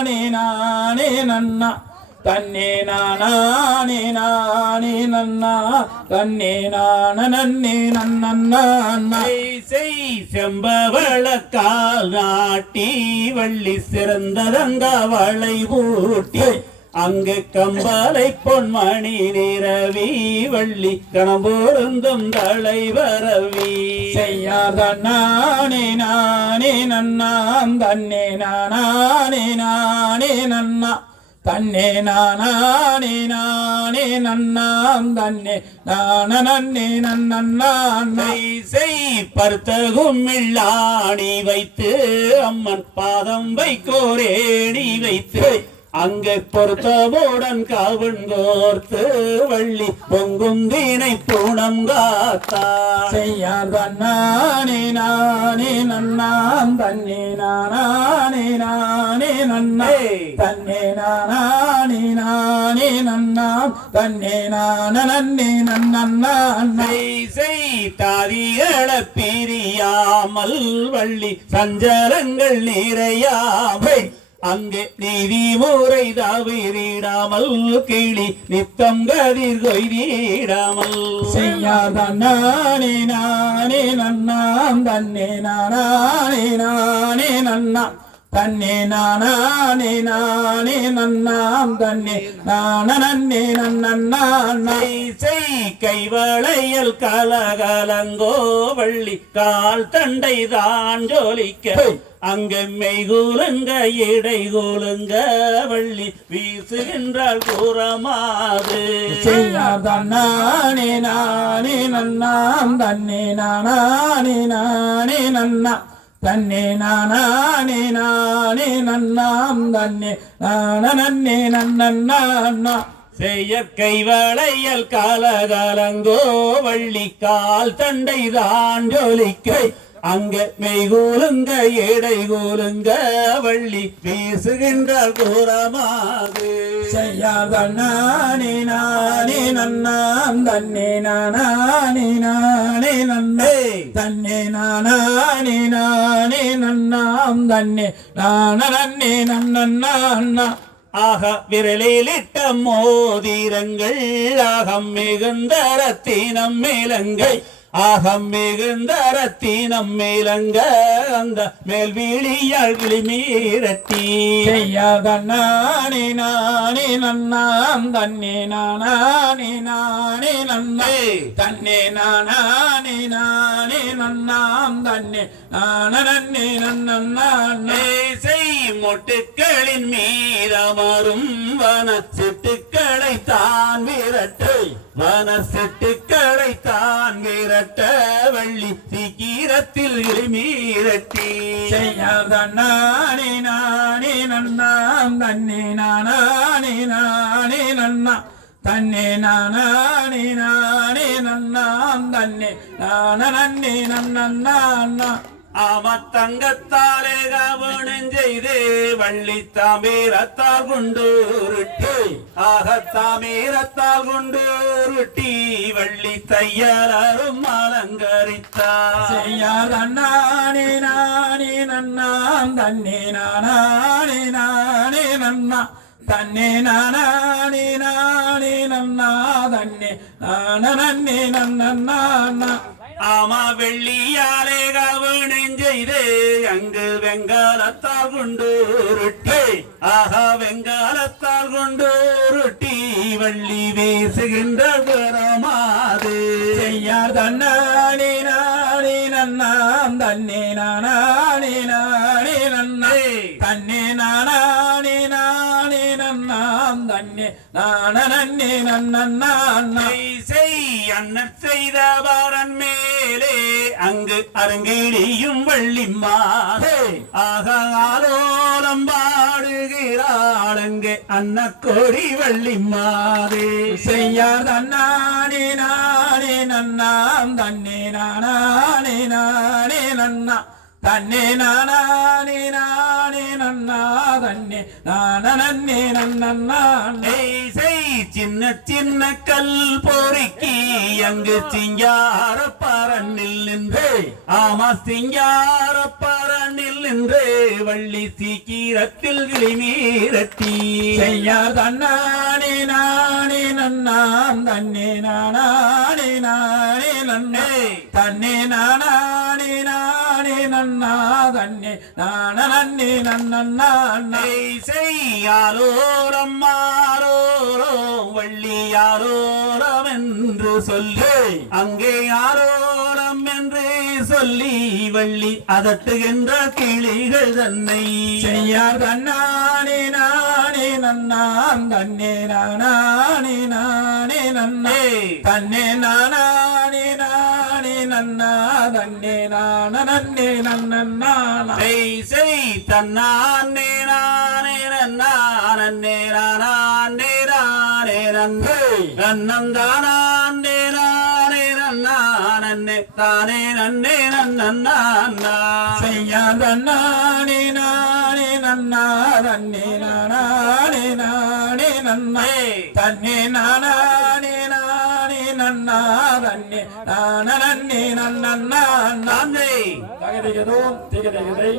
நானே நானே நன்னா? தன்னே நானே நானே நன்னா? தன்னே நான நன்னே நன்னா செய் செம்பவளக்கால் நாட்டி வள்ளி சிறந்ததங்க வளை ஊட்டி. அங்கு கம்பலை பொன்மணி நிறவி வள்ளி கணபொருந்தும் தலைவரவி செய்யாத நானே நானே நன்னாம் தன்னே நானே நானே நன்னா தன்னே நானே நானே நன்னாம் தன்னே நான நன்னே நன்னண்ணை செய் பருத்தகும் இல்லாணி வைத்து அம்மன் பாதம் வைக்கோரேணி வைத்து. அங்கே பொருத்தமுடன் காவன் கோர்த்து வள்ளி பொங்கும் தீனை பூணம் காத்தா. செய்யாத நானே நானே நன்னாம் தன்னே நானே நானே நன்னா தன்னே நானே நானே நன்னாம் தன்னே நான நன்னே நன்னா செய் தாதிகள பிரியாமல் வள்ளி சஞ்சலங்கள் நிறையாமை அங்கே நீதி முறை தவிரிடாமல் கிளி நித்தம் கதிர் கொய்திடாமல். செய்யாத தன்னானே நானே நன்னான் தன்னே நானே நானே நன்னான் தன்னே நானே நானே நன்னாம் தன்னே. நான நன்னே நன்னா செய் கைவளையல் கலகலங்கோ வள்ளி கால் தண்டை தான் ஜோலிக்க. அங்க மெய்கூலுங்க இடை கூலுங்க வள்ளி வீசுகின்றாள் கூறமாது. நானே நானே நன்னாம் தன்னே. நானே நானே நன்னா. தன்னே நானே நானே நன்னாம் தன்னே நான நன்னே நன்னா. செயற்கை வளையல் காலகாலங்கோ வள்ளிக்கால் தண்டை தான் ஜோலிக்கை. அங்க மெய்கூலுங்க எடை கூலுங்க வள்ளி வீசுகின்றாள் கூறமாது செய்யாத நானே நானே நன்னாம் தன்னே நானே நானே நன்னே. தன்னே நானே நானே நன்னாம் தன்னே நான நன்னே நன்னா. ஆக விரலிலிட்ட மோதிரங்கள் ஆகம் மிகுந்த ரத்தினம் மேலங்கை ஆகம் மிகுந்த ரத்தினம் மேலங்க அந்த மேல் விழியாள் விழி மீரட்டி செய்யாத நானே நானே நன்னாம் தன்னே நானே நானே நன்னே தன்னே நானே நானே நன்னாம் தன்னே நான நன்னே நன்னே செய். மொட்டுக்களின் மீதமரும் வன சிட்டுக்களை தான் விரட்டு. வன சிட்டுக்களை கட்ட வள்ளி சீக்கிரத்தில் மீரட்டி. நானே நானே நன்னாம் தன்னே நானே நானே நன்னா. தன்னே நானே நானே நன்னாம் தன்னே நான நன்னே நன்னா ஆமத்தங்கத்தாலே கவனம் செய்து வள்ளி தாமீரத்தால் குண்டூருட்டி ஆகத்தாமீரத்தால் குண்டூருட்டி வள்ளி தையலரும் அலங்கரித்தார். செய்யாத நானே நானே நன்னாம் தன்னே நானே நானே நன்னா தன்னே நானே நானே நன்னா தன்னே நான நன்னே நன்னா ஆமா வெள்ளியாலே கவனம் செய்து அங்கு வெங்காலத்தால் குண்டூருட்டி ஆஹா வெங்காலத்தால் குண்டூருட்டி வள்ளி வீசுகின்ற பெறமாது செய்யார் தன்னானே நானே நன்னாம் தன்னே நானே நான் நன்னாம் தன்னே நான நன்னே நன்னா செய் அண்ணன் செய்த பாரன் மேலே அங்கு அரங்கிடியும் வள்ளிமாதே ஆக ஆலோலம் பாடுகிறாள் அங்கே அன்னக்கோடி வள்ளிமாதே செய்யார் தன்னானே நானே நன்னாம் தன்னே நானே நானே நன்னா. தன்னே நானே நானே நன்னா தன்னே. நானே நன்னா செய் சின்ன சின்ன கல் பொறுக்கி அங்கு சிங்கார பரனில் நின்று. ஆமா சிங்கார பரனில் நின்று வள்ளி சீக்கிரத்தில் கிளிமீரட்டி. செய்யார் தன்னானே நானே நன்னான் தன்னே நானே நானே நன்னே. தன்னே நானே நன்னா தன்னே நானே நன்னா. ஏய், செய் யாரோரம் மாரோரோ வள்ளி யாரோரம் என்று சொல்லி அங்கே யாரோரம் என்று சொல்லி வள்ளி அதட்டுகின்ற கிளிகள் தன்னை. செய்யார் தன்னானே நானே நன்னான் தன்னே நானே நானே நன்னே தன்னே நானே நன்னா தன்னே நானே நன்னா செய் செய் தன்னானே நானே நன்னானே நானே நானே நன்னே நன்னந்தானே நானே தானே நன்னே நன்னா செய்யார் தன்னானே நானே நன்னா தன்னே நானே நானே நன்னா. தன்னே நானே நானே நன்னே தன்னே நன்னே நன்னே நானே தகதிகதோம் திகதிகதை.